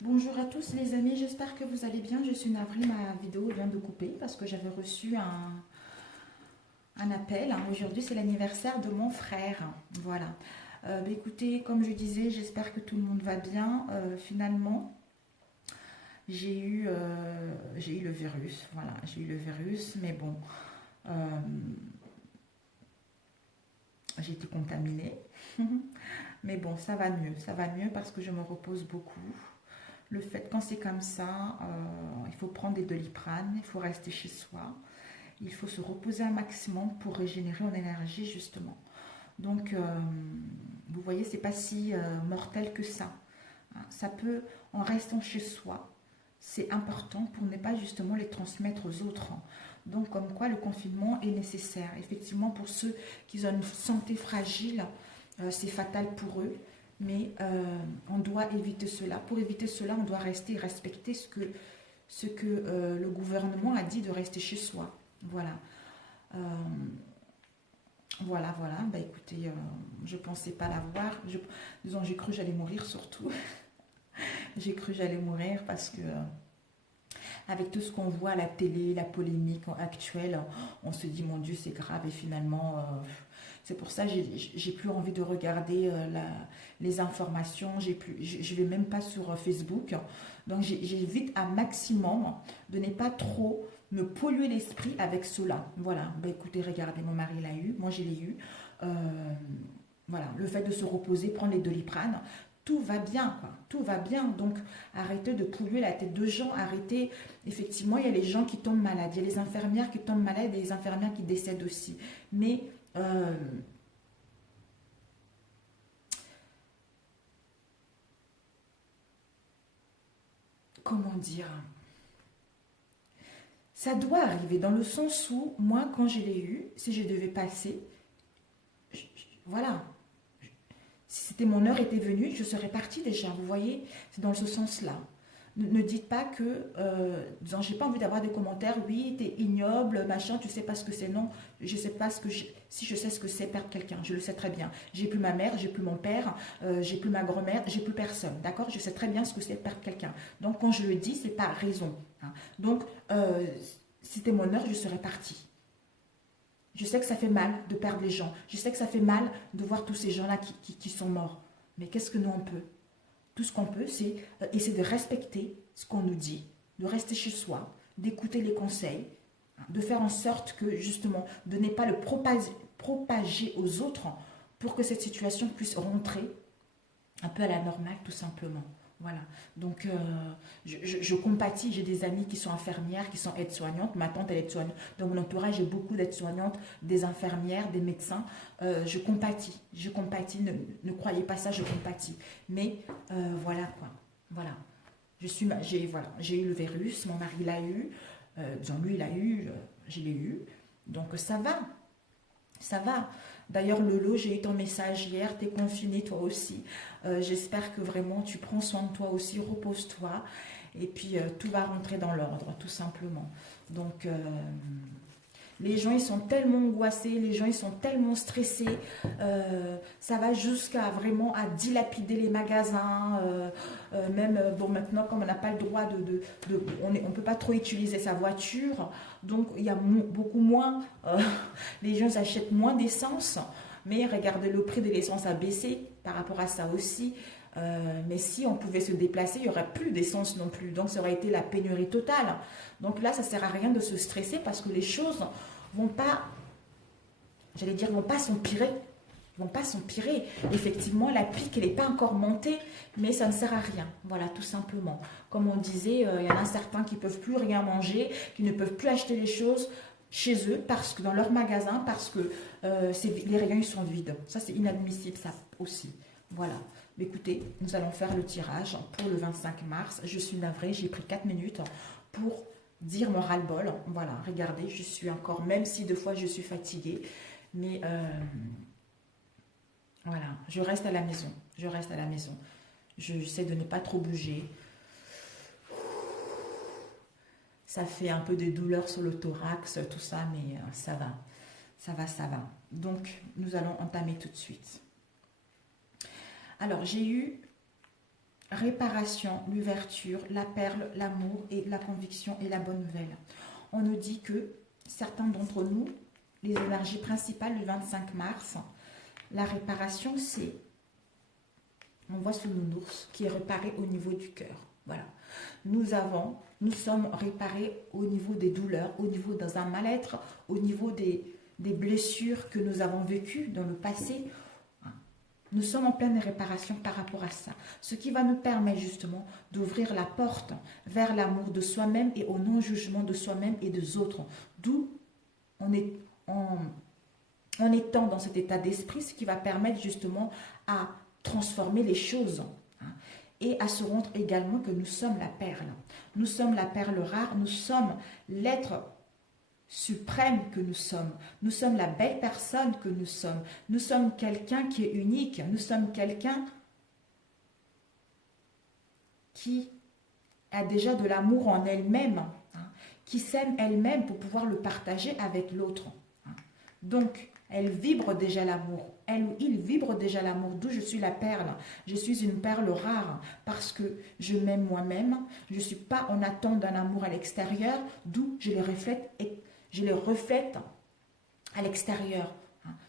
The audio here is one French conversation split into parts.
Bonjour à tous les amis, j'espère que vous allez bien. Je suis navrée, ma vidéo vient de couper parce que j'avais reçu un appel. Aujourd'hui, c'est l'anniversaire de mon frère. Voilà. Écoutez, comme je disais, j'espère que tout le monde va bien. Finalement, j'ai eu le virus. Voilà, j'ai eu le virus, mais bon, euh, j'ai été contaminée. Mais bon, ça va mieux parce que je me repose beaucoup. Le fait, quand c'est comme ça, il faut prendre des Doliprane, il faut rester chez soi, il faut se reposer un maximum pour régénérer en énergie, justement. Donc, vous voyez, c'est pas si mortel que ça. Hein. Ça peut, en restant chez soi, c'est important pour ne pas justement les transmettre aux autres. Donc, comme quoi le confinement est nécessaire. Effectivement, pour ceux qui ont une santé fragile, c'est fatal pour eux. Mais on doit éviter cela. Pour éviter cela, on doit rester et respecter ce que le gouvernement a dit de rester chez soi. Voilà. Euh, voilà. Bah écoutez, je ne pensais pas l'avoir. Disons, j'ai cru que j'allais mourir surtout. J'ai cru que j'allais mourir parce que avec tout ce qu'on voit à la télé, la polémique actuelle, on se dit mon Dieu c'est grave et finalement c'est pour ça que j'ai plus envie de regarder les informations, je vais même pas sur Facebook, donc j'évite un maximum de ne pas trop me polluer l'esprit avec cela. Voilà, bah écoutez, regardez, mon mari l'a eu, moi je l'ai eu. Euh, voilà, le fait de se reposer, prendre les Doliprane, tout va bien, quoi. Tout va bien. Donc, arrêtez de polluer la tête de gens. Arrêtez. Effectivement, il y a les gens qui tombent malades. Il y a les infirmières qui tombent malades et les infirmières qui décèdent aussi. Mais, comment dire? Ça doit arriver dans le sens où, moi, quand je l'ai eu, si je devais passer, voilà. Si c'était mon heure était venue, je serais partie déjà. Vous voyez, c'est dans ce sens-là. Ne dites pas que, disons, j'ai pas envie d'avoir des commentaires, oui, t'es ignoble, machin, tu sais pas ce que c'est, non, je sais pas ce que, si je sais ce que c'est perdre quelqu'un, je le sais très bien. J'ai plus ma mère, j'ai plus mon père, j'ai plus ma grand-mère, j'ai plus personne, d'accord? Je sais très bien ce que c'est perdre quelqu'un. Donc quand je le dis, c'est pas raison. Hein. Donc, si c'était mon heure, je serais partie. Je sais que ça fait mal de perdre les gens. Je sais que ça fait mal de voir tous ces gens-là qui sont morts. Mais qu'est-ce que nous on peut? Tout ce qu'on peut, c'est essayer de respecter ce qu'on nous dit, de rester chez soi, d'écouter les conseils, hein, de faire en sorte que justement, de ne pas le propager aux autres pour que cette situation puisse rentrer un peu à la normale, tout simplement. Voilà. Donc, je compatis. J'ai des amis qui sont infirmières, qui sont aides-soignantes. Ma tante, elle est aide-soignante. Dans mon entourage, j'ai beaucoup d'aides-soignantes, des infirmières, des médecins. Je compatis. Je compatis. Ne croyez pas ça, je compatis. Mais voilà quoi. Voilà. Voilà. J'ai eu le virus. Mon mari l'a eu. Lui, il l'a eu. Je l'ai eu. Donc, ça va. Ça va. D'ailleurs, Lolo, j'ai eu ton message hier, t'es confiné toi aussi. J'espère que vraiment tu prends soin de toi aussi, repose-toi. Et puis, tout va rentrer dans l'ordre, tout simplement. Donc, les gens, ils sont tellement angoissés, les gens, ils sont tellement stressés. Ça va jusqu'à vraiment à dilapider les magasins. Même, bon, maintenant, comme on n'a pas le droit on ne peut pas trop utiliser sa voiture. Donc, il y a beaucoup moins. Les gens achètent moins d'essence. Mais regardez, le prix de l'essence a baissé par rapport à ça aussi. Mais si on pouvait se déplacer, il n'y aurait plus d'essence non plus. Donc, ça aurait été la pénurie totale. Donc là, ça ne sert à rien de se stresser parce que les choses vont pas, j'allais dire, vont pas s'empirer. Vont pas s'empirer. Effectivement, la pique, elle n'est pas encore montée, mais ça ne sert à rien. Voilà, tout simplement. Comme on disait, il y en a certains qui ne peuvent plus rien manger, qui ne peuvent plus acheter les choses chez eux, parce que dans leur magasin, parce que les rayons ils sont vides. Ça, c'est inadmissible, ça aussi. Voilà. Mais écoutez, nous allons faire le tirage pour le 25 mars. Je suis navrée, j'ai pris 4 minutes pour dire mon ras-le-bol. Voilà, regardez, je suis encore, même si deux fois je suis fatiguée, mais voilà, je reste à la maison. Je reste à la maison. J'essaie de ne pas trop bouger. Ça fait un peu de douleur sur le thorax, tout ça, mais ça va. Ça va, ça va. Donc, nous allons entamer tout de suite. Alors, j'ai eu réparation, l'ouverture, la perle, l'amour et la conviction et la bonne nouvelle. On nous dit que certains d'entre nous, les énergies principales du 25 mars, la réparation, c'est, on voit ce nounours qui est réparé au niveau du cœur. Voilà. Nous sommes réparés au niveau des douleurs, au niveau dans un mal-être, au niveau des blessures que nous avons vécues dans le passé. Nous sommes en pleine réparation par rapport à ça. Ce qui va nous permettre justement d'ouvrir la porte vers l'amour de soi-même et au non-jugement de soi-même et des autres. D'où en étant dans cet état d'esprit, ce qui va permettre justement à transformer les choses. Et à se rendre également que nous sommes la perle. Nous sommes la perle rare, nous sommes l'être suprême que nous sommes. Nous sommes la belle personne que nous sommes. Nous sommes quelqu'un qui est unique. Nous sommes quelqu'un qui a déjà de l'amour en elle-même, qui s'aime elle-même pour pouvoir le partager avec l'autre. Donc, elle vibre déjà l'amour. Elle ou il vibre déjà l'amour. D'où je suis la perle. Je suis une perle rare parce que je m'aime moi-même. Je ne suis pas en attente d'un amour à l'extérieur. D'où je les reflète à l'extérieur.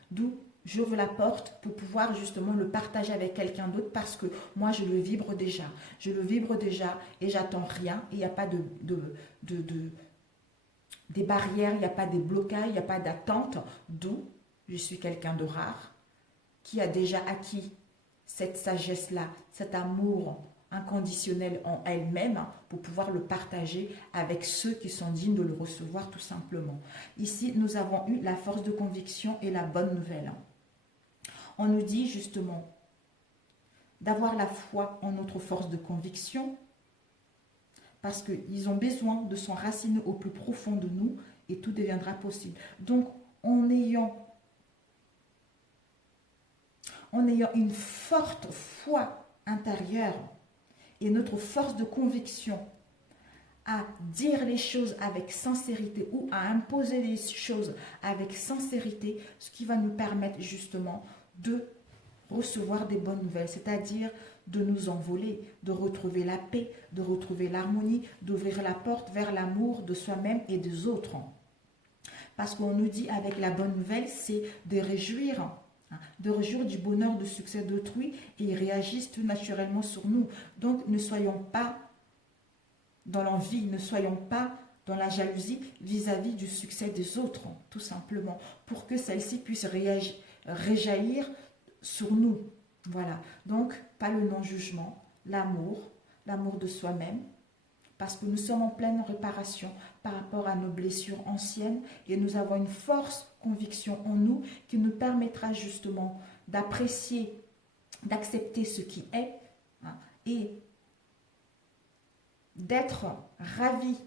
D'où j'ouvre la porte pour pouvoir justement le partager avec quelqu'un d'autre parce que moi je le vibre déjà. Je le vibre déjà et j'attends rien. Il n'y a pas des barrières, il n'y a pas des blocages, il n'y a pas d'attente. D'où je suis quelqu'un de rare qui a déjà acquis cette sagesse-là, cet amour inconditionnel en elle-même pour pouvoir le partager avec ceux qui sont dignes de le recevoir tout simplement. Ici, nous avons eu la force de conviction et la bonne nouvelle. On nous dit justement d'avoir la foi en notre force de conviction parce qu'ils ont besoin de s'enraciner au plus profond de nous et tout deviendra possible. Donc, en ayant une forte foi intérieure et notre force de conviction à dire les choses avec sincérité ou à imposer les choses avec sincérité, ce qui va nous permettre justement de recevoir des bonnes nouvelles, c'est-à-dire de nous envoler, de retrouver la paix, de retrouver l'harmonie, d'ouvrir la porte vers l'amour de soi-même et des autres. Parce qu'on nous dit avec la bonne nouvelle, c'est de réjouir du bonheur, du succès d'autrui et ils réagissent tout naturellement sur nous. Donc ne soyons pas dans l'envie, ne soyons pas dans la jalousie vis-à-vis du succès des autres, tout simplement, pour que celle-ci puisse réjaillir sur nous. Voilà, donc pas le non-jugement, l'amour de soi-même, parce que nous sommes en pleine réparation par rapport à nos blessures anciennes et nous avons une force conviction en nous qui nous permettra justement d'apprécier, d'accepter ce qui est et d'être ravis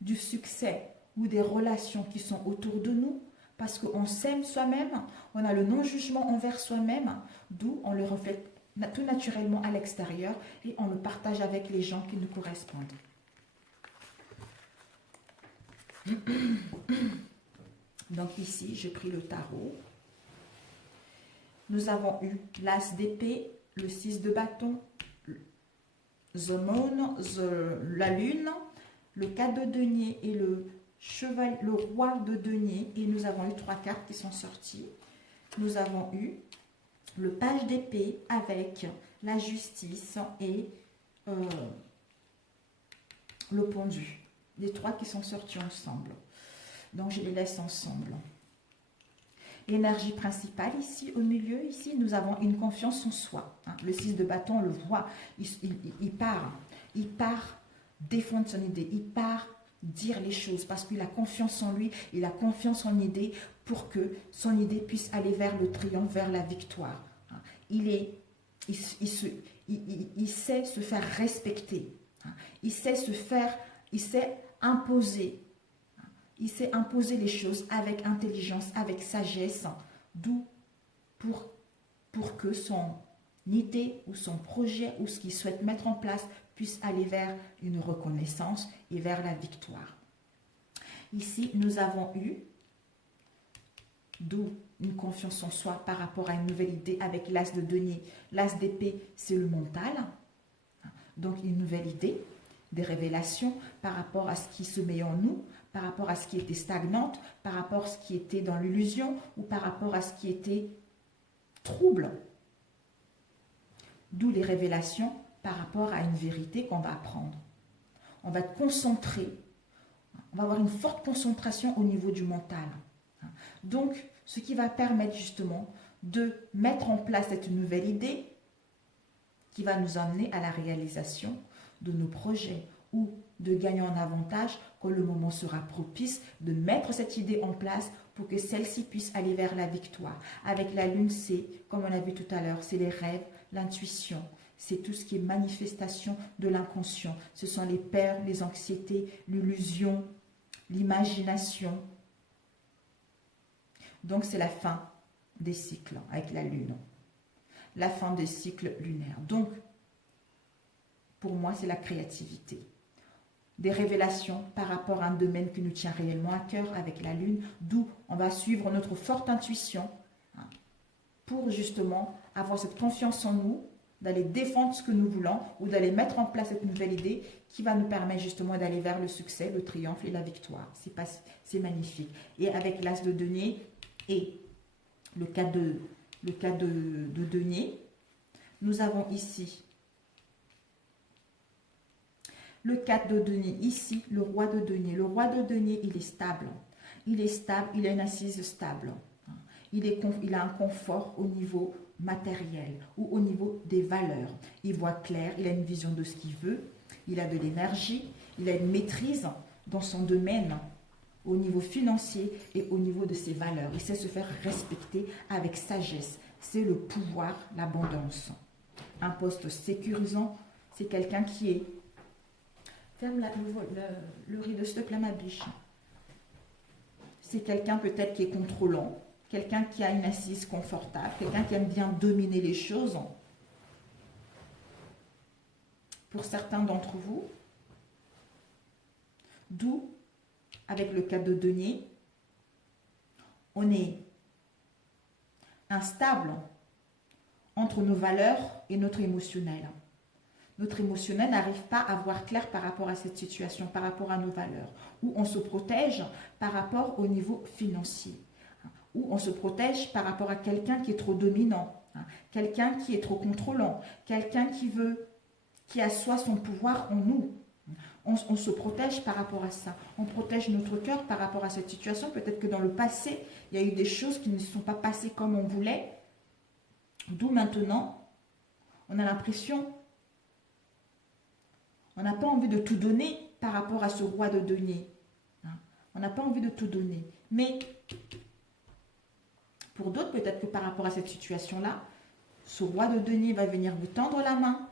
du succès ou des relations qui sont autour de nous parce qu'on s'aime soi-même, on a le non-jugement envers soi-même, d'où on le reflète tout naturellement à l'extérieur et on le partage avec les gens qui nous correspondent. Donc ici, j'ai pris le tarot. Nous avons eu l'as d'épée, le 6 de bâton, the moon, la lune, le 4 de denier et le roi de denier. Et nous avons eu 3 cartes qui sont sorties. Nous avons eu le page d'épée avec la justice et le pendu. Les 3 qui sont sortis ensemble. Donc, je les laisse ensemble. L'énergie principale ici, au milieu, ici, nous avons une confiance en soi. Le 6 de bâton, on le voit, il part défendre son idée, il part dire les choses parce qu'il a confiance en lui, il a confiance en l'idée pour que son idée puisse aller vers le triomphe, vers la victoire. Il sait se faire respecter, il sait imposer. Il sait imposer les choses avec intelligence, avec sagesse, d'où pour que son idée ou son projet ou ce qu'il souhaite mettre en place puisse aller vers une reconnaissance et vers la victoire. Ici, nous avons eu, d'où une confiance en soi par rapport à une nouvelle idée avec l'as de denier. L'as d'épée, c'est le mental. Donc une nouvelle idée, des révélations par rapport à ce qui se met en nous, par rapport à ce qui était stagnante, par rapport à ce qui était dans l'illusion ou par rapport à ce qui était trouble. D'où les révélations par rapport à une vérité qu'on va apprendre. On va être concentré, on va avoir une forte concentration au niveau du mental. Donc, ce qui va permettre justement de mettre en place cette nouvelle idée qui va nous amener à la réalisation de nos projets ou de gagner en avantage quand le moment sera propice, de mettre cette idée en place pour que celle-ci puisse aller vers la victoire. Avec la lune, c'est, comme on a vu tout à l'heure, c'est les rêves, l'intuition, c'est tout ce qui est manifestation de l'inconscient. Ce sont les peurs, les anxiétés, l'illusion, l'imagination. Donc c'est la fin des cycles avec la lune. La fin des cycles lunaires. Donc, pour moi, c'est la créativité. Des révélations par rapport à un domaine qui nous tient réellement à cœur avec la lune, d'où on va suivre notre forte intuition pour justement avoir cette confiance en nous, d'aller défendre ce que nous voulons ou d'aller mettre en place cette nouvelle idée qui va nous permettre justement d'aller vers le succès, le triomphe et la victoire. C'est magnifique. Et avec l'as de denier et le cas de denier, nous avons ici le 4 de denier, ici le roi de denier. Le roi de denier, il est stable. Il est stable, il a une assise stable. Il a un confort au niveau matériel ou au niveau des valeurs. Il voit clair, il a une vision de ce qu'il veut, il a de l'énergie, il a une maîtrise dans son domaine au niveau financier et au niveau de ses valeurs. Il sait se faire respecter avec sagesse. C'est le pouvoir, l'abondance. Un poste sécurisant, c'est quelqu'un qui est... Ferme le rideau, s'il te plaît, ma biche. C'est quelqu'un peut-être qui est contrôlant, quelqu'un qui a une assise confortable, quelqu'un qui aime bien dominer les choses. Pour certains d'entre vous, d'où, avec le cas de denier, on est instable entre nos valeurs et notre émotionnel. Notre émotionnel n'arrive pas à voir clair par rapport à cette situation, par rapport à nos valeurs. Ou on se protège par rapport au niveau financier. Ou on se protège par rapport à quelqu'un qui est trop dominant, quelqu'un qui est trop contrôlant, quelqu'un qui assoit son pouvoir en nous. On se protège par rapport à ça. On protège notre cœur par rapport à cette situation. Peut-être que dans le passé, il y a eu des choses qui ne se sont pas passées comme on voulait. D'où maintenant, on a l'impression... On n'a pas envie de tout donner par rapport à ce roi de denier. On n'a pas envie de tout donner. Mais pour d'autres, peut-être que par rapport à cette situation-là, ce roi de denier va venir vous tendre la main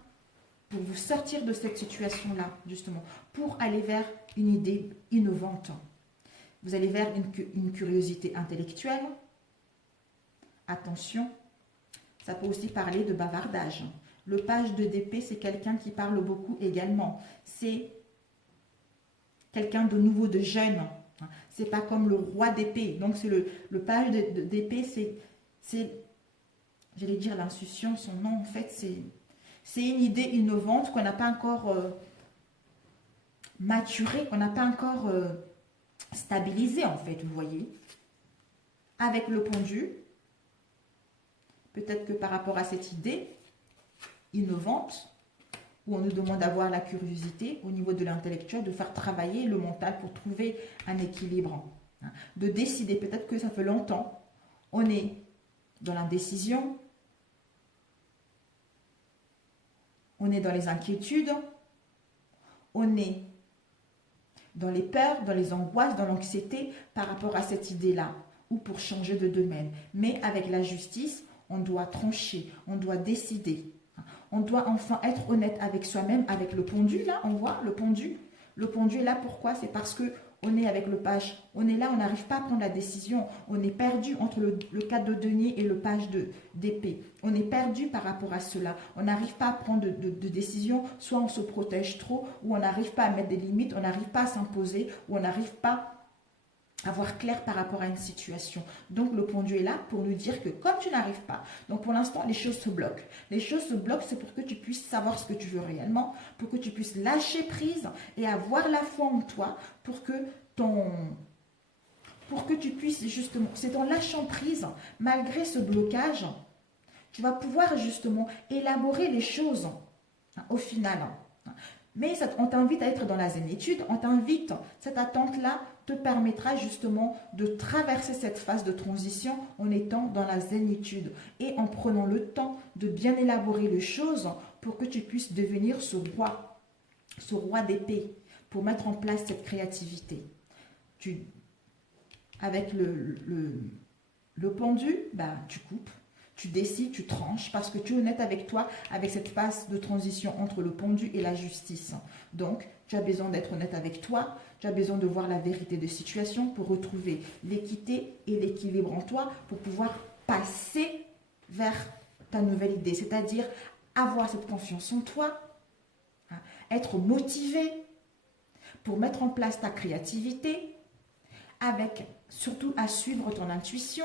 pour vous sortir de cette situation-là, justement, pour aller vers une idée innovante. Vous allez vers une curiosité intellectuelle. Attention, ça peut aussi parler de bavardage. Le page de d'épée, c'est quelqu'un qui parle beaucoup également. C'est quelqu'un de nouveau, de jeune. C'est pas comme le roi d'épée. Donc, c'est le page d'épée, c'est, j'allais dire l'intuition, son nom, en fait, c'est une idée innovante qu'on n'a pas encore maturée, qu'on n'a pas encore stabilisée, en fait, vous voyez. Avec le pendu, peut-être que par rapport à cette idée innovante, où on nous demande d'avoir la curiosité au niveau de l'intellectuel, de faire travailler le mental pour trouver un équilibre, de décider. Peut-être que ça fait longtemps, on est dans l'indécision, on est dans les inquiétudes, on est dans les peurs, dans les angoisses, dans l'anxiété par rapport à cette idée-là, ou pour changer de domaine. Mais avec la justice, on doit trancher, on doit décider. On doit enfin être honnête avec soi-même, avec le pendu, là, on voit le pendu. Le pendu est là, pourquoi? C'est parce que on est avec le page. On est là, on n'arrive pas à prendre la décision. On est perdu entre le 4 de denier et le page d'épée. On est perdu par rapport à cela. On n'arrive pas à prendre de décision. Soit on se protège trop, ou on n'arrive pas à mettre des limites, on n'arrive pas à s'imposer, ou on n'arrive pas avoir clair par rapport à une situation. Donc, le pendu est là pour nous dire que comme tu n'arrives pas, donc pour l'instant, les choses se bloquent. Les choses se bloquent, c'est pour que tu puisses savoir ce que tu veux réellement, pour que tu puisses lâcher prise et avoir la foi en toi, pour que tu puisses justement, c'est en lâchant prise, malgré ce blocage, tu vas pouvoir justement élaborer les choses au final. Mais on t'invite à être dans la zénitude, on t'invite, cette attente-là te permettra justement de traverser cette phase de transition en étant dans la zénitude et en prenant le temps de bien élaborer les choses pour que tu puisses devenir ce roi d'épée, pour mettre en place cette créativité. Avec le pendu, tu coupes. Tu décides, tu tranches, parce que tu es honnête avec toi, avec cette phase de transition entre le pendu et la justice. Donc, tu as besoin d'être honnête avec toi, tu as besoin de voir la vérité de situation pour retrouver l'équité et l'équilibre en toi, pour pouvoir passer vers ta nouvelle idée, c'est-à-dire avoir cette confiance en toi, être motivé pour mettre en place ta créativité, avec surtout à suivre ton intuition.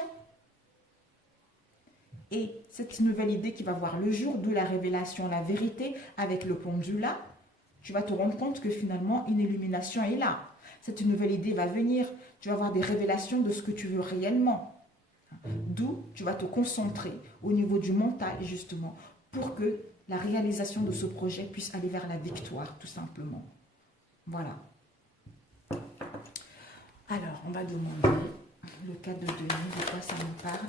Et cette nouvelle idée qui va voir le jour, d'où la révélation, la vérité, avec le pendu là, tu vas te rendre compte que finalement, une illumination est là. Cette nouvelle idée va venir, tu vas avoir des révélations de ce que tu veux réellement. D'où tu vas te concentrer au niveau du mental, justement, pour que la réalisation de ce projet puisse aller vers la victoire, tout simplement. Voilà. Alors, on va demander le cas de Denis, de quoi ça nous parle.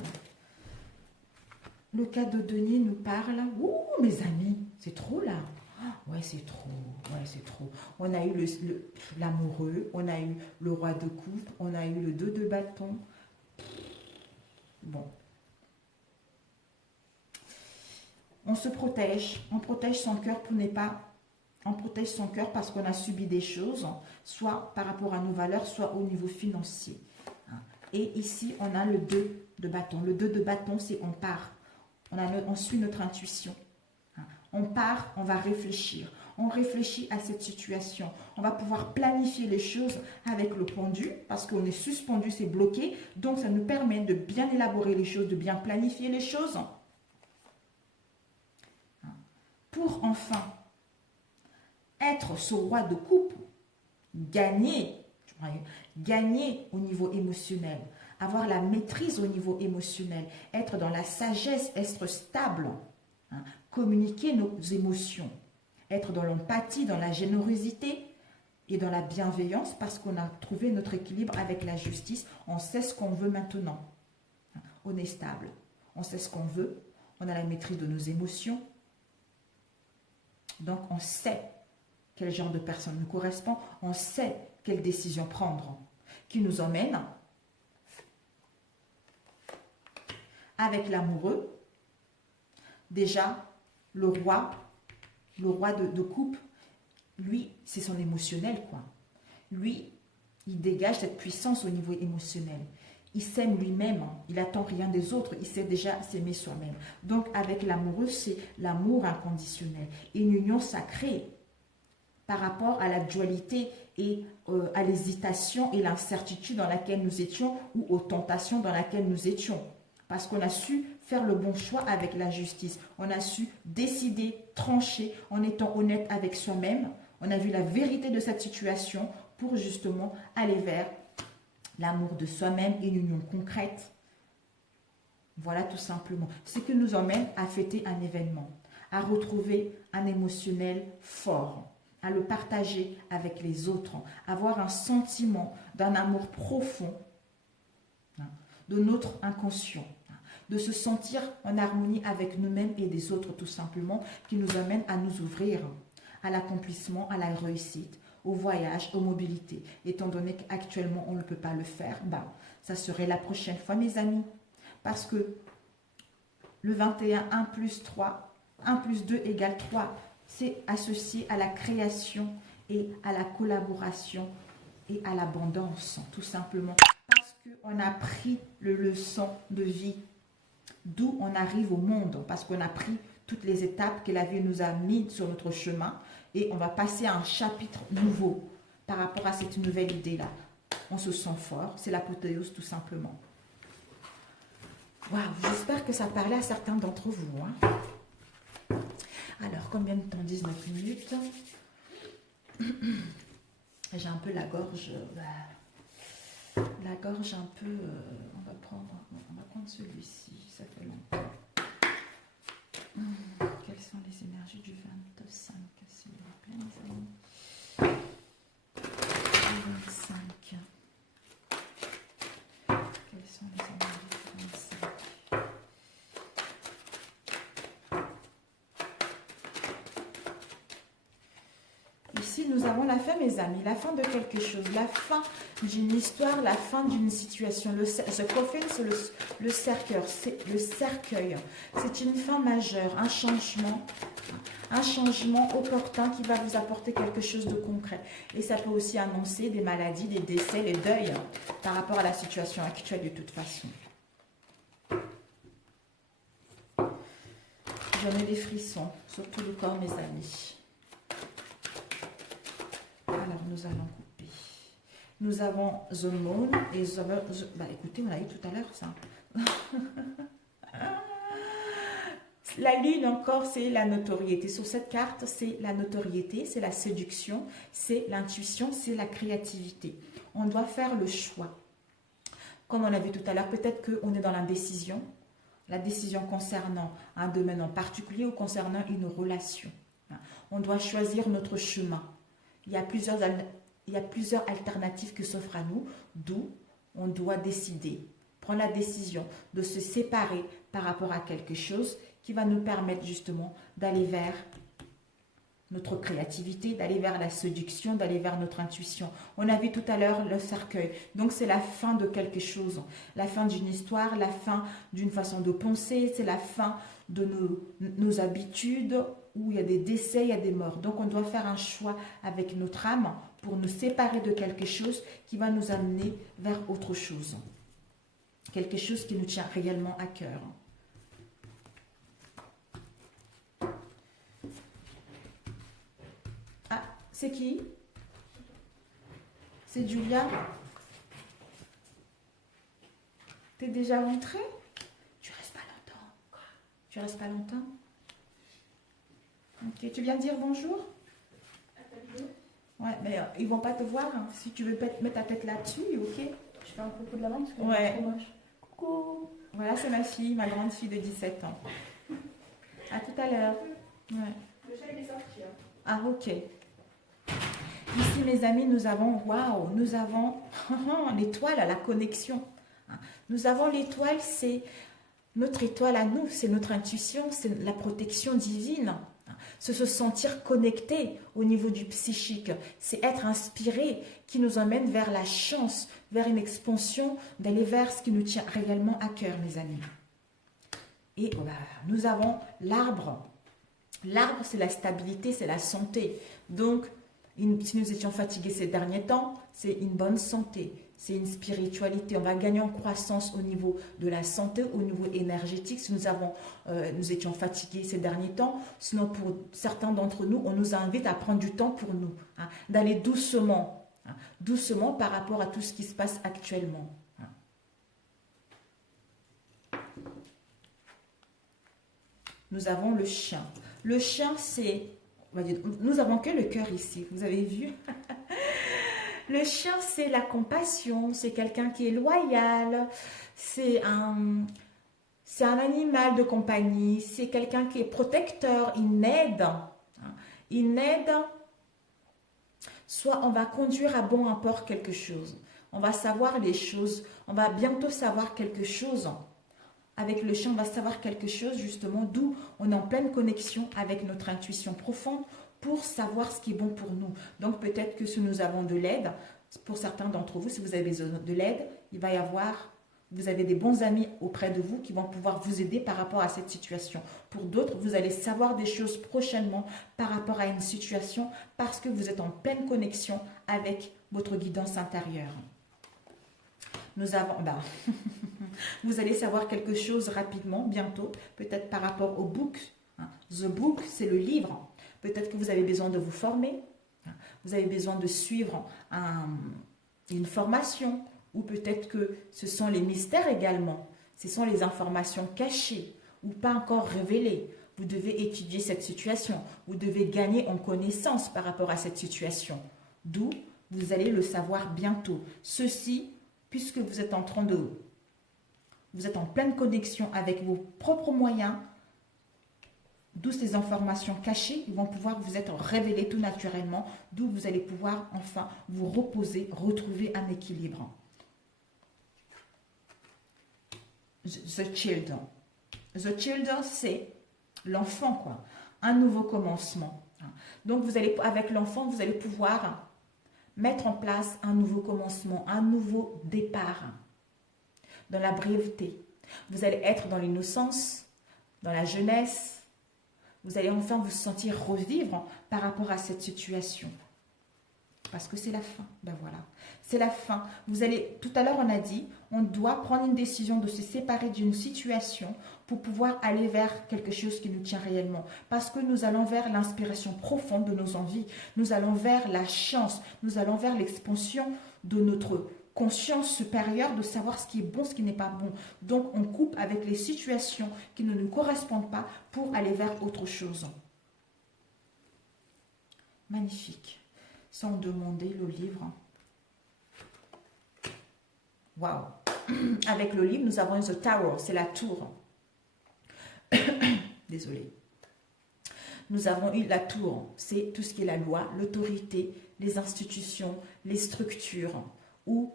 Le cas de Denis nous parle. Ouh, mes amis, c'est trop là. Ouais, c'est trop. Ouais, c'est trop. On a eu l'amoureux, on a eu le roi de coupe, on a eu le 2 de bâton. Bon. On se protège. On protège son cœur pour ne pas... On protège son cœur parce qu'on a subi des choses, soit par rapport à nos valeurs, soit au niveau financier. Et ici, on a le 2 de bâton. Le 2 de bâton, c'est on part. On suit notre intuition. On part, on va réfléchir. On réfléchit à cette situation. On va pouvoir planifier les choses avec le pendu parce qu'on est suspendu, c'est bloqué. Donc, ça nous permet de bien élaborer les choses, de bien planifier les choses. Pour enfin être ce roi de coupe, gagner au niveau émotionnel, avoir la maîtrise au niveau émotionnel, être dans la sagesse, être stable, communiquer nos émotions, être dans l'empathie, dans la générosité et dans la bienveillance parce qu'on a trouvé notre équilibre avec la justice. On sait ce qu'on veut maintenant. On est stable, on sait ce qu'on veut, on a la maîtrise de nos émotions. Donc on sait quel genre de personne nous correspond, on sait quelle décision prendre, qui nous emmène avec l'amoureux. Déjà, le roi de coupe, lui, c'est son émotionnel, quoi. Lui, il dégage cette puissance au niveau émotionnel. Il s'aime lui-même, il n'attend rien des autres, il sait déjà s'aimer soi-même. Donc, avec l'amoureux, c'est l'amour inconditionnel. Une union sacrée par rapport à la dualité et à l'hésitation et l'incertitude dans laquelle nous étions ou aux tentations dans laquelle nous étions. Parce qu'on a su faire le bon choix avec la justice. On a su décider, trancher en étant honnête avec soi-même. On a vu la vérité de cette situation pour justement aller vers l'amour de soi-même et une union concrète. Voilà tout simplement. Ce qui nous emmène à fêter un événement, à retrouver un émotionnel fort, à le partager avec les autres, avoir un sentiment d'un amour profond de notre inconscient, de se sentir en harmonie avec nous-mêmes et des autres tout simplement, qui nous amène à nous ouvrir à l'accomplissement, à la réussite, au voyage, aux mobilités. Étant donné qu'actuellement on ne peut pas le faire, ça serait la prochaine fois mes amis. Parce que le 21, 1 plus 3, 1 plus 2 égale 3, c'est associé à la création et à la collaboration et à l'abondance, tout simplement. Parce qu'on a pris le leçon de vie, d'où on arrive au monde, parce qu'on a pris toutes les étapes que la vie nous a mises sur notre chemin et on va passer à un chapitre nouveau par rapport à cette nouvelle idée-là. on se sent fort. C'est l'apothéose tout simplement. Waouh, j'espère que ça parlait à certains d'entre vous. Hein. Alors, combien de temps? 19 minutes. J'ai un peu la gorge un peu... on va prendre celui-ci, ça fait longtemps. Quelles sont les énergies du 25, s'il vous plaît, les amis? Le 25. Quelles sont les énergies du 25? Ici, nous avons la fin, mes amis, la fin de quelque chose, la fin d'une histoire, la fin d'une situation. The coffin, c'est le cercueil. C'est une fin majeure, un changement opportun qui va vous apporter quelque chose de concret. Et ça peut aussi annoncer des maladies, des décès, les deuils par rapport à la situation actuelle de toute façon. J'en ai des frissons sur tout le corps, mes amis. Alors, nous allons couper. Nous avons The Moon et écoutez, on l'a eu tout à l'heure, ça. La lune, encore, c'est la notoriété. Sur cette carte, c'est la notoriété, c'est la séduction, c'est l'intuition, c'est la créativité. On doit faire le choix. Comme on l'a vu tout à l'heure, peut-être qu'on est dans l'indécision. La décision concernant un domaine en particulier ou concernant une relation. On doit choisir notre chemin. Il y a plusieurs alternatives qui s'offrent à nous, d'où on doit décider, prendre la décision de se séparer par rapport à quelque chose qui va nous permettre justement d'aller vers notre créativité, d'aller vers la séduction, d'aller vers notre intuition. On a vu tout à l'heure le cercueil. Donc c'est la fin de quelque chose, la fin d'une histoire, la fin d'une façon de penser, c'est la fin de nos habitudes, où il y a des décès, il y a des morts. Donc on doit faire un choix avec notre âme pour nous séparer de quelque chose qui va nous amener vers autre chose. Quelque chose qui nous tient réellement à cœur. Ah, c'est qui? C'est Julia? T'es déjà rentrée? Tu restes pas longtemps. Quoi? Tu restes pas longtemps? Ok, tu viens de dire bonjour? Ouais, mais ils vont pas te voir. Hein. Si tu veux mettre ta tête là-dessus, ok? Je fais un coucou de la main parce que ouais. trop moche. Coucou. Voilà, c'est ma fille, ma grande fille de 17 ans. À tout à l'heure. Ouais. Le chat, il est sorti. Hein. Ah, ok. Ici, mes amis, nous avons, waouh, nous avons l'étoile, la connexion. Nous avons l'étoile, c'est notre étoile à nous, c'est notre intuition, c'est la protection divine. C'est se sentir connecté au niveau du psychique. C'est être inspiré qui nous emmène vers la chance, vers une expansion, d'aller vers ce qui nous tient réellement à cœur, mes amis. Et nous avons l'arbre. L'arbre, c'est la stabilité, c'est la santé. Donc, si nous étions fatigués ces derniers temps, c'est une bonne santé. C'est une spiritualité. On va gagner en croissance au niveau de la santé, au niveau énergétique. Si nous étions fatigués ces derniers temps, sinon pour certains d'entre nous, on nous invite à prendre du temps pour nous, hein, d'aller doucement, hein, doucement par rapport à tout ce qui se passe actuellement. Hein. Nous avons le chien. Le chien, c'est... Nous avons que le cœur ici, vous avez vu? Le chien, c'est la compassion, c'est quelqu'un qui est loyal, c'est un animal de compagnie, c'est quelqu'un qui est protecteur, il aide. Il aide, soit on va conduire à bon port quelque chose, on va savoir les choses, on va bientôt savoir quelque chose. Avec le chien, on va savoir quelque chose justement d'où on est en pleine connexion avec notre intuition profonde pour savoir ce qui est bon pour nous. Donc peut-être que si nous avons de l'aide, pour certains d'entre vous, si vous avez besoin de l'aide, il va y avoir, vous avez des bons amis auprès de vous qui vont pouvoir vous aider par rapport à cette situation. Pour d'autres, vous allez savoir des choses prochainement par rapport à une situation parce que vous êtes en pleine connexion avec votre guidance intérieure. Nous avons, vous allez savoir quelque chose rapidement, bientôt, peut-être par rapport au book. The book, c'est le livre. Peut-être que vous avez besoin de vous former. Vous avez besoin de suivre une formation, ou peut-être que ce sont les mystères également. Ce sont les informations cachées ou pas encore révélées. Vous devez étudier cette situation. Vous devez gagner en connaissance par rapport à cette situation. D'où vous allez le savoir bientôt. Ceci, puisque vous êtes en train de... Vous êtes en pleine connexion avec vos propres moyens, d'où ces informations cachées, ils vont pouvoir vous être révélées tout naturellement, d'où vous allez pouvoir enfin vous reposer, retrouver un équilibre. The Children. The Children, c'est l'enfant, quoi. Un nouveau commencement. Donc, vous allez, avec l'enfant, vous allez pouvoir mettre en place un nouveau commencement, un nouveau départ. Dans la brièveté. Vous allez être dans l'innocence, dans la jeunesse. Vous allez enfin vous sentir revivre par rapport à cette situation. Parce que c'est la fin. Ben voilà. C'est la fin. Vous allez, tout à l'heure, on a dit, on doit prendre une décision de se séparer d'une situation pour pouvoir aller vers quelque chose qui nous tient réellement. Parce que nous allons vers l'inspiration profonde de nos envies. Nous allons vers la chance. Nous allons vers l'expansion de notre conscience supérieure, de savoir ce qui est bon, ce qui n'est pas bon. Donc, on coupe avec les situations qui ne nous correspondent pas pour aller vers autre chose. Magnifique. Sans demander le livre. Waouh! Avec le livre, nous avons The Tower, c'est la tour. Désolée. Nous avons eu la tour, c'est tout ce qui est la loi, l'autorité, les institutions, les structures ou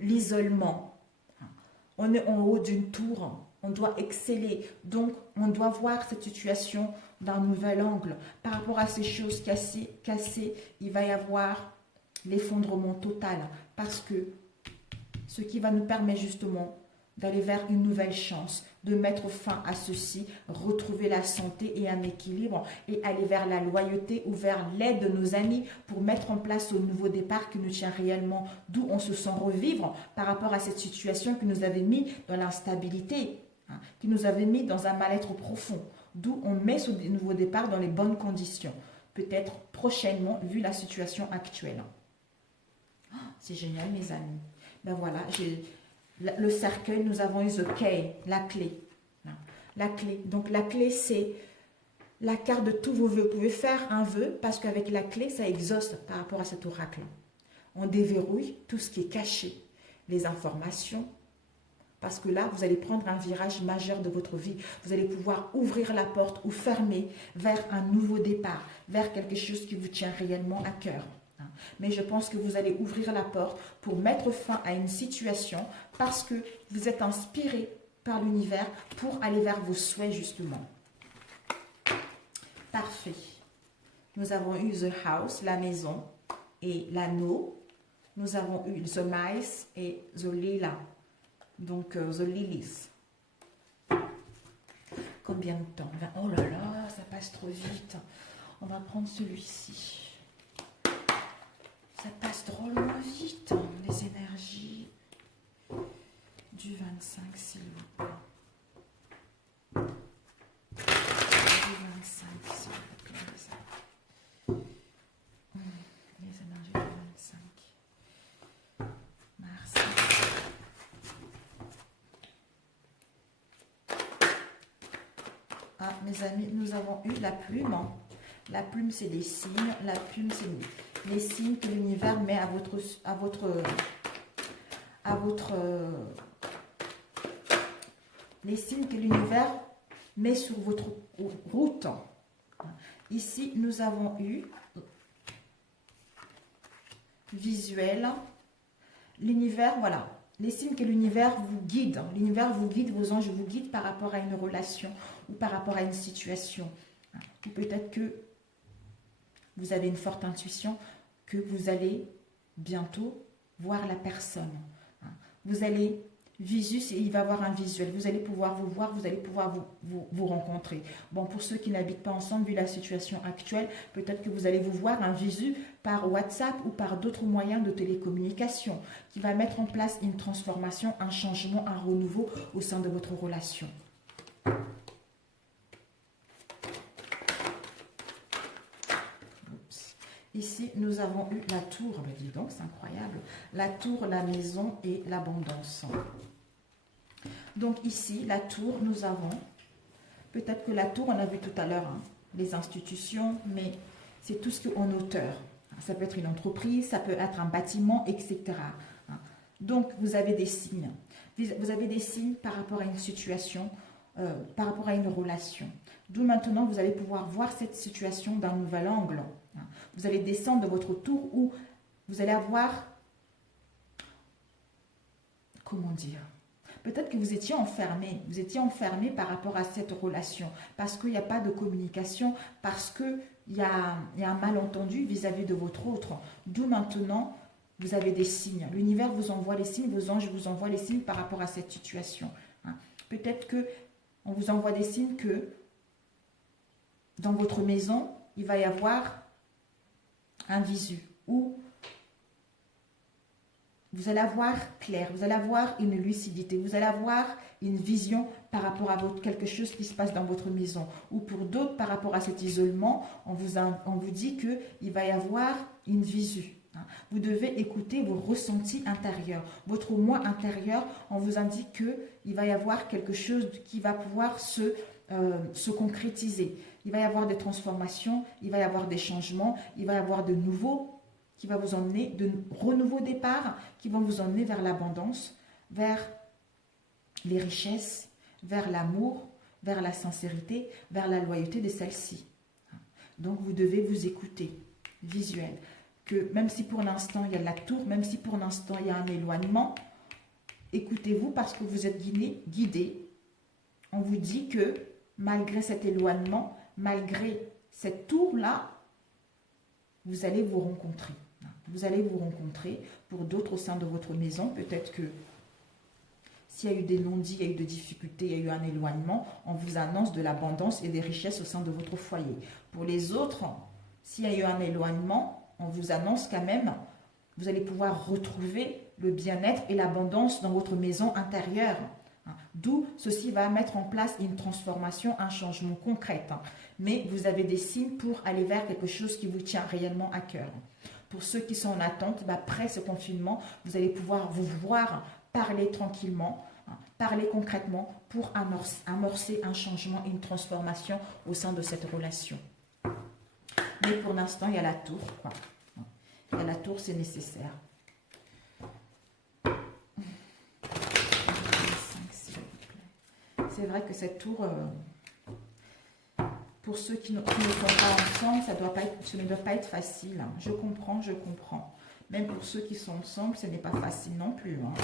l'isolement. On est en haut d'une tour, on doit exceller. Donc, on doit voir cette situation d'un nouvel angle. Par rapport à ces choses cassées, il va y avoir l'effondrement total. Parce que ce qui va nous permettre justement d'aller vers une nouvelle chance, de mettre fin à ceci, retrouver la santé et un équilibre et aller vers la loyauté ou vers l'aide de nos amis pour mettre en place ce nouveau départ qui nous tient réellement, d'où on se sent revivre par rapport à cette situation qui nous avait mis dans l'instabilité, qui nous avait mis dans un mal-être profond, d'où on met ce nouveau départ dans les bonnes conditions, peut-être prochainement vu la situation actuelle. C'est génial mes amis. Ben voilà, le cercueil, nous avons eu the key, la clé. La clé. Donc la clé, c'est la carte de tous vos vœux. Vous pouvez faire un vœu parce qu'avec la clé, ça exauce par rapport à cet oracle. On déverrouille tout ce qui est caché, les informations, parce que là, vous allez prendre un virage majeur de votre vie. Vous allez pouvoir ouvrir la porte ou fermer vers un nouveau départ, vers quelque chose qui vous tient réellement à cœur. Mais je pense que vous allez ouvrir la porte pour mettre fin à une situation parce que vous êtes inspiré par l'univers pour aller vers vos souhaits justement. Parfait. Nous avons eu The House, la maison, et l'anneau. Nous avons eu The Mice et The Lila. Donc, The Lilies. Combien de temps? Oh là là, ça passe trop vite. On va prendre celui-ci. Ça passe drôlement vite, les énergies du 25, s'il vous plaît. Du 25, s'il vous plaît. Les énergies du 25. Mars. Ah, mes amis, nous avons eu la plume. La plume, c'est des signes. La plume, c'est les signes que l'univers met les signes que l'univers met sur votre route. Ici, nous avons eu visuel. L'univers, voilà. Les signes que l'univers vous guide. L'univers vous guide, vos anges vous guident par rapport à une relation ou par rapport à une situation. Ou peut-être que vous avez une forte intuition que vous allez bientôt voir la personne. Vous allez visus et il va y avoir un visuel. Vous allez pouvoir vous voir, vous allez pouvoir vous rencontrer. Bon, pour ceux qui n'habitent pas ensemble, vu la situation actuelle, peut-être que vous allez vous voir un visu par WhatsApp ou par d'autres moyens de télécommunication qui va mettre en place une transformation, un changement, un renouveau au sein de votre relation. Ici, nous avons eu la tour. Ben dis donc, c'est incroyable. La tour, la maison et l'abondance. Donc ici, la tour, nous avons... Peut-être que la tour, on a vu tout à l'heure, hein, les institutions, mais c'est tout ce qui est en hauteur. Ça peut être une entreprise, ça peut être un bâtiment, etc. Donc, vous avez des signes. Vous avez des signes par rapport à une situation, par rapport à une relation. D'où maintenant, vous allez pouvoir voir cette situation d'un nouvel angle. Vous allez descendre de votre tour où vous allez avoir... Comment dire? Peut-être que vous étiez enfermé par rapport à cette relation, parce qu'il n'y a pas de communication, parce qu'il y a un malentendu vis-à-vis de votre autre. D'où maintenant, vous avez des signes. L'univers vous envoie les signes, vos anges vous envoient les signes par rapport à cette situation. Peut-être qu'on vous envoie des signes que dans votre maison, il va y avoir un visu, ou vous allez avoir clair, vous allez avoir une lucidité, vous allez avoir une vision par rapport à quelque chose qui se passe dans votre maison. Ou pour d'autres, par rapport à cet isolement, on vous dit qu'il va y avoir une visu. Vous devez écouter vos ressentis intérieurs. Votre moi intérieur, on vous indique qu'il va y avoir quelque chose qui va pouvoir se concrétiser. Il va y avoir des transformations, il va y avoir des changements, il va y avoir de nouveaux qui va vous emmener, de renouveaux départs qui vont vous emmener vers l'abondance, vers les richesses, vers l'amour, vers la sincérité, vers la loyauté de celle-ci. Donc vous devez vous écouter, visuel, que même si pour l'instant il y a la tour, même si pour l'instant il y a un éloignement, écoutez-vous parce que vous êtes guidé. On vous dit que malgré cet éloignement, malgré cette tour-là, vous allez vous rencontrer. Vous allez vous rencontrer. Pour d'autres au sein de votre maison, peut-être que s'il y a eu des non-dits, il y a eu des difficultés, il y a eu un éloignement, on vous annonce de l'abondance et des richesses au sein de votre foyer. Pour les autres, s'il y a eu un éloignement, on vous annonce quand même, vous allez pouvoir retrouver le bien-être et l'abondance dans votre maison intérieure. D'où ceci va mettre en place une transformation, un changement concret. Mais vous avez des signes pour aller vers quelque chose qui vous tient réellement à cœur. Pour ceux qui sont en attente, après ce confinement, vous allez pouvoir vous voir parler tranquillement, parler concrètement pour amorcer un changement, une transformation au sein de cette relation. Mais pour l'instant, il y a la tour. Il y a la tour, c'est nécessaire. C'est vrai que cette tour, pour ceux qui ne sont pas ensemble, ce ne doit pas être facile. Je comprends, je comprends. Même pour ceux qui sont ensemble, ce n'est pas facile non plus. Donc,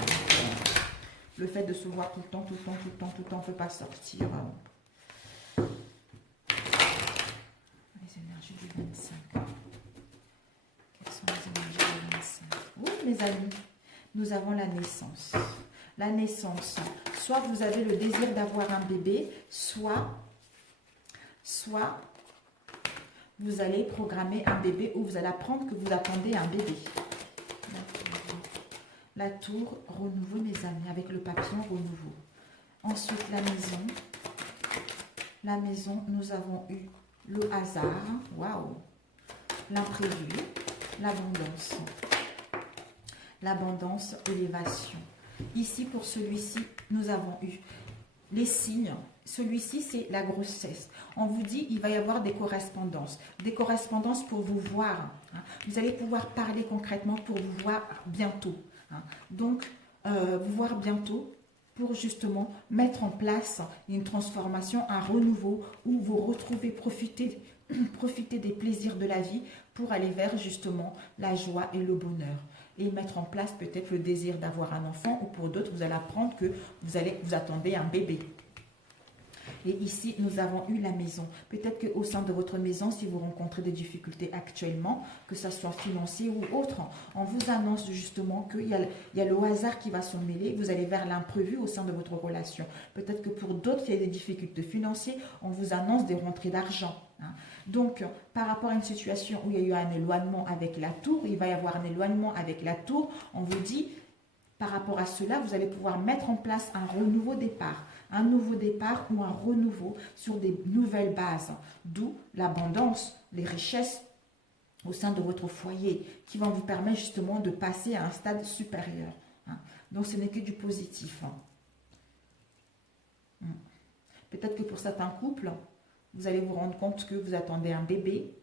le fait de se voir tout le temps, on ne peut pas sortir. Les énergies du 25. Quelles sont les énergies du 25? Oui, mes amis, nous avons la naissance. La naissance. Soit vous avez le désir d'avoir un bébé, soit vous allez programmer un bébé ou vous allez apprendre que vous attendez un bébé. La tour, renouveau mes amis, avec le papillon renouveau. Ensuite la maison. La maison, nous avons eu le hasard, waouh, l'imprévu, l'abondance. L'abondance, élévation. Ici, pour celui-ci, nous avons eu les signes. Celui-ci, c'est la grossesse. On vous dit, il va y avoir des correspondances. Des correspondances pour vous voir. Vous allez pouvoir parler concrètement pour vous voir bientôt. Donc, vous voir bientôt pour justement mettre en place une transformation, un renouveau où vous retrouvez, profiter des plaisirs de la vie pour aller vers justement la joie et le bonheur. Et mettre en place peut-être le désir d'avoir un enfant, ou pour d'autres, vous allez apprendre que vous attendez un bébé. Et ici, nous avons eu la maison. Peut-être qu'au sein de votre maison, si vous rencontrez des difficultés actuellement, que ce soit financier ou autre, on vous annonce justement qu'il y a le hasard qui va s'en mêler. Vous allez vers l'imprévu au sein de votre relation. Peut-être que pour d'autres, il y a des difficultés financières. On vous annonce des rentrées d'argent. Donc, par rapport à une situation où il y a eu un éloignement avec la tour, il va y avoir un éloignement avec la tour, on vous dit, par rapport à cela, vous allez pouvoir mettre en place un renouveau départ. Un nouveau départ ou un renouveau sur des nouvelles bases. D'où l'abondance, les richesses, au sein de votre foyer qui vont vous permettre justement de passer à un stade supérieur. Hein. Donc, ce n'est que du positif. Hein. Peut-être que pour certains couples, vous allez vous rendre compte que vous attendez un bébé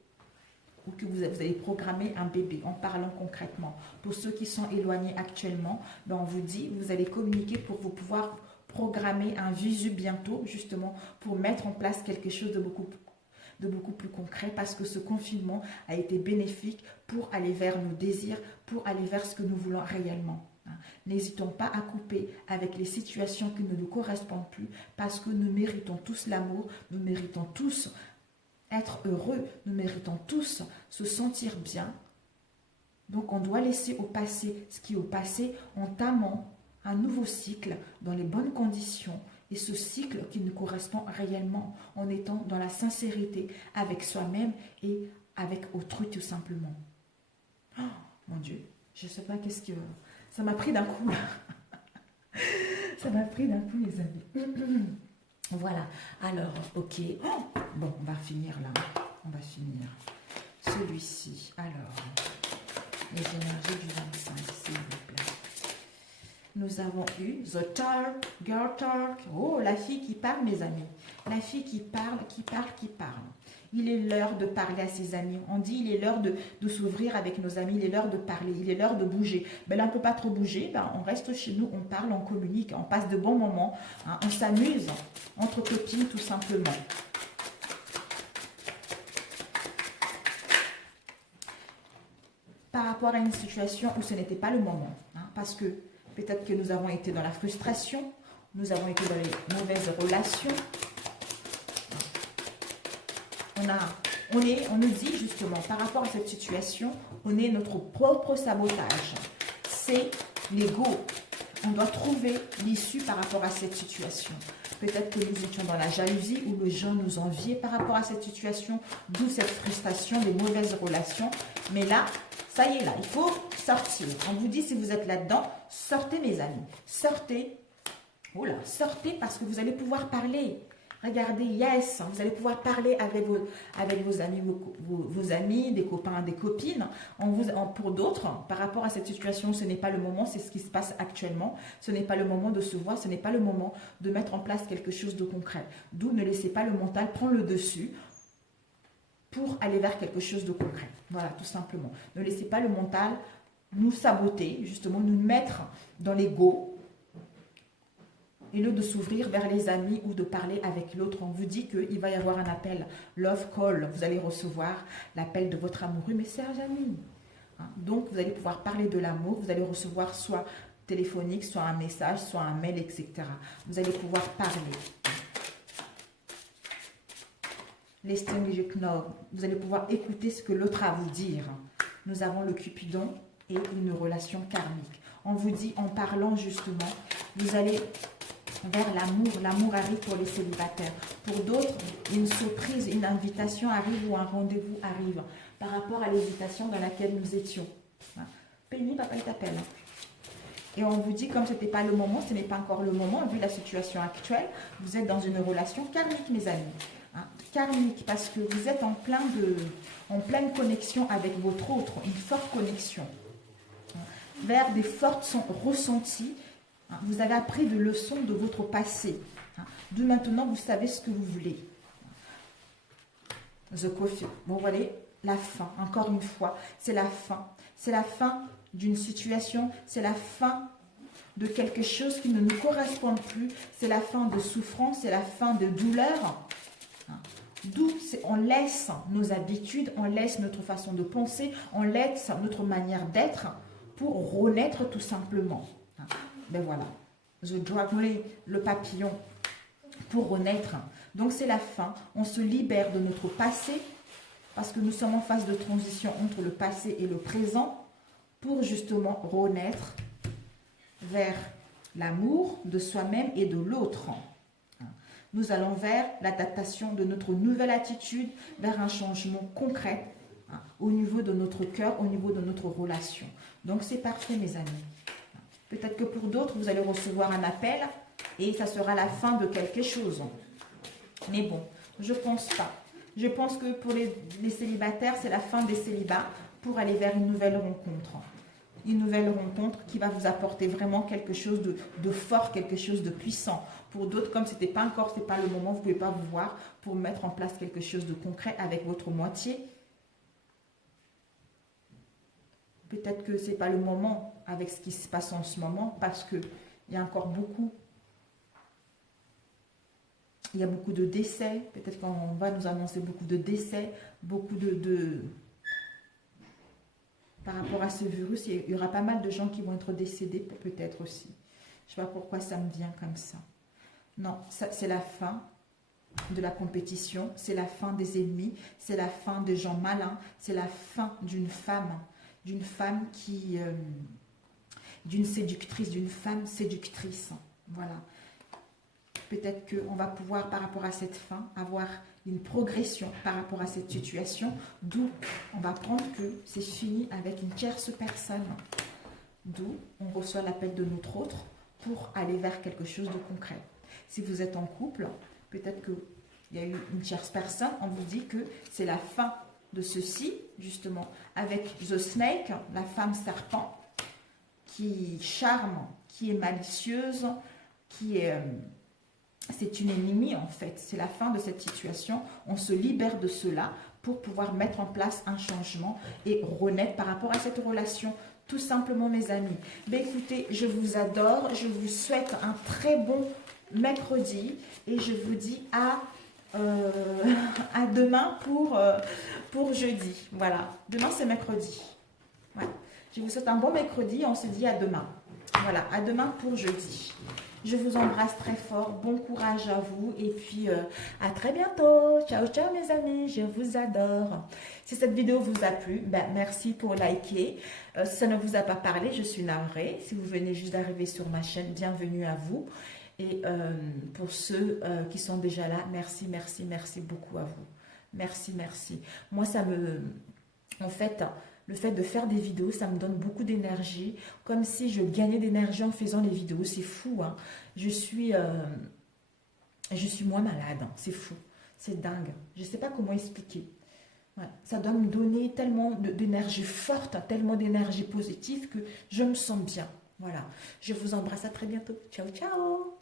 ou que vous allez programmer un bébé en parlant concrètement. Pour ceux qui sont éloignés actuellement, ben on vous dit, vous allez communiquer pour vous pouvoir programmer un visu bientôt, justement, pour mettre en place quelque chose de beaucoup plus concret, parce que ce confinement a été bénéfique pour aller vers nos désirs, pour aller vers ce que nous voulons réellement. N'hésitons pas à couper avec les situations qui ne nous correspondent plus, parce que nous méritons tous l'amour, nous méritons tous être heureux, nous méritons tous se sentir bien. Donc on doit laisser au passé ce qui est au passé, entamant un nouveau cycle dans les bonnes conditions, et ce cycle qui nous correspond réellement en étant dans la sincérité avec soi-même et avec autrui tout simplement. Oh, mon Dieu, je ne sais pas qu'est-ce que... Ça m'a pris d'un coup là. Ça m'a pris d'un coup les amis. Voilà, alors, ok. Oh, bon, on va finir là. On va finir. Celui-ci, alors, les énergies du 25, s'il vous plaît. Nous avons eu The Talk, Girl Talk. Oh, la fille qui parle, mes amis. La fille qui parle, qui parle, qui parle. Il est l'heure de parler à ses amis. On dit il est l'heure de s'ouvrir avec nos amis. Il est l'heure de parler. Il est l'heure de bouger. Ben là, on ne peut pas trop bouger. Ben, on reste chez nous, on parle, on communique, on passe de bons moments. Hein, on s'amuse entre copines tout simplement. Par rapport à une situation où ce n'était pas le moment. Hein, parce que peut-être que nous avons été dans la frustration. Nous avons été dans les mauvaises relations. On nous dit justement, par rapport à cette situation, on est notre propre sabotage. C'est l'ego. On doit trouver l'issue par rapport à cette situation. Peut-être que nous étions dans la jalousie ou les gens nous enviaient par rapport à cette situation, d'où cette frustration, des mauvaises relations. Mais là, ça y est là, il faut sortir. On vous dit, si vous êtes là-dedans, sortez mes amis. Sortez. Oh là, sortez parce que vous allez pouvoir parler. Regardez, yes, vous allez pouvoir parler avec vos amis, vos amis, des copains, des copines. Pour d'autres, par rapport à cette situation, ce n'est pas le moment, c'est ce qui se passe actuellement. Ce n'est pas le moment de se voir, ce n'est pas le moment de mettre en place quelque chose de concret. D'où ne laissez pas le mental prendre le dessus pour aller vers quelque chose de concret. Voilà, tout simplement. Ne laissez pas le mental nous saboter, justement, nous mettre dans l'ego. Et lieu de s'ouvrir vers les amis ou de parler avec l'autre, on vous dit qu'il va y avoir un appel, love call. Vous allez recevoir l'appel de votre amoureux, mes chers amis. Hein? Donc, vous allez pouvoir parler de l'amour. Vous allez recevoir soit téléphonique, soit un message, soit un mail, etc. Vous allez pouvoir parler. Listening, vous allez pouvoir écouter ce que l'autre a à vous dire. Nous avons le Cupidon et une relation karmique. On vous dit, en parlant justement, vous allez vers l'amour. L'amour arrive pour les célibataires. Pour d'autres, une surprise, une invitation arrive ou un rendez-vous arrive par rapport à l'hésitation dans laquelle nous étions. Penny, papa, il t'appelle. Et on vous dit, comme ce n'était pas le moment, ce n'est pas encore le moment, vu la situation actuelle, vous êtes dans une relation karmique, mes amis. Karmique, parce que vous êtes en pleine connexion avec votre autre, une forte connexion. Vers des fortes ressentis. Vous avez appris des leçons de votre passé. D'où maintenant, vous savez ce que vous voulez. The Coffee. Bon, voilà, la fin. Encore une fois, c'est la fin. C'est la fin d'une situation. C'est la fin de quelque chose qui ne nous correspond plus. C'est la fin de souffrance. C'est la fin de douleur. D'où on laisse nos habitudes, on laisse notre façon de penser, on laisse notre manière d'être pour renaître tout simplement. Ben voilà, The Dragon, le papillon, pour renaître. Donc c'est la fin, on se libère de notre passé, parce que nous sommes en phase de transition entre le passé et le présent, pour justement renaître vers l'amour de soi-même et de l'autre. Nous allons vers l'adaptation de notre nouvelle attitude, vers un changement concret au niveau de notre cœur, au niveau de notre relation. Donc c'est parfait mes amis. Peut-être que pour d'autres, vous allez recevoir un appel et ça sera la fin de quelque chose. Mais bon, je ne pense pas. Je pense que pour les célibataires, c'est la fin des célibats pour aller vers une nouvelle rencontre. Une nouvelle rencontre qui va vous apporter vraiment quelque chose de fort, quelque chose de puissant. Pour d'autres, comme c'était pas encore, c'est pas le moment, vous ne pouvez pas vous voir pour mettre en place quelque chose de concret avec votre moitié. Peut-être que c'est pas le moment avec ce qui se passe en ce moment parce que il y a encore beaucoup. Il y a beaucoup de décès. Peut-être qu'on va nous annoncer beaucoup de décès, beaucoup par rapport à ce virus, il y aura pas mal de gens qui vont être décédés peut-être aussi. Je ne sais pas pourquoi ça me vient comme ça. Non, c'est la fin de la compétition, c'est la fin des ennemis, c'est la fin des gens malins, c'est la fin d'une femme qui... d'une séductrice, d'une femme séductrice. Voilà. Peut-être qu'on va pouvoir, par rapport à cette fin, avoir une progression par rapport à cette situation, d'où on va prendre que c'est fini avec une tierce personne. D'où on reçoit l'appel de notre autre pour aller vers quelque chose de concret. Si vous êtes en couple, peut-être qu'il y a eu une tierce personne, on vous dit que c'est la fin de ceci, justement, avec The Snake, la femme serpent, qui charme, qui est malicieuse, qui est... c'est une ennemie en fait, c'est la fin de cette situation, on se libère de cela pour pouvoir mettre en place un changement et renaître par rapport à cette relation, tout simplement mes amis. Ben, écoutez, je vous adore, je vous souhaite un très bon mercredi et je vous dis à demain pour jeudi. Voilà, demain c'est mercredi. Ouais. Je vous souhaite un bon mercredi, on se dit à demain. Voilà, à demain pour jeudi. Je vous embrasse très fort, bon courage à vous et puis à très bientôt. Ciao, ciao mes amis, je vous adore. Si cette vidéo vous a plu, ben, merci pour liker. Si ça ne vous a pas parlé, je suis navrée. Si vous venez juste d'arriver sur ma chaîne, bienvenue à vous. Et pour ceux qui sont déjà là, merci, merci, merci beaucoup à vous. Merci, merci. Moi, ça me... En fait... Le fait de faire des vidéos, ça me donne beaucoup d'énergie, comme si je gagnais d'énergie en faisant les vidéos. C'est fou, hein. Je suis moins malade, hein. C'est fou, c'est dingue. Je ne sais pas comment expliquer. Ouais. Ça doit me donner tellement d'énergie forte, tellement d'énergie positive que je me sens bien. Voilà, je vous embrasse, à très bientôt. Ciao, ciao.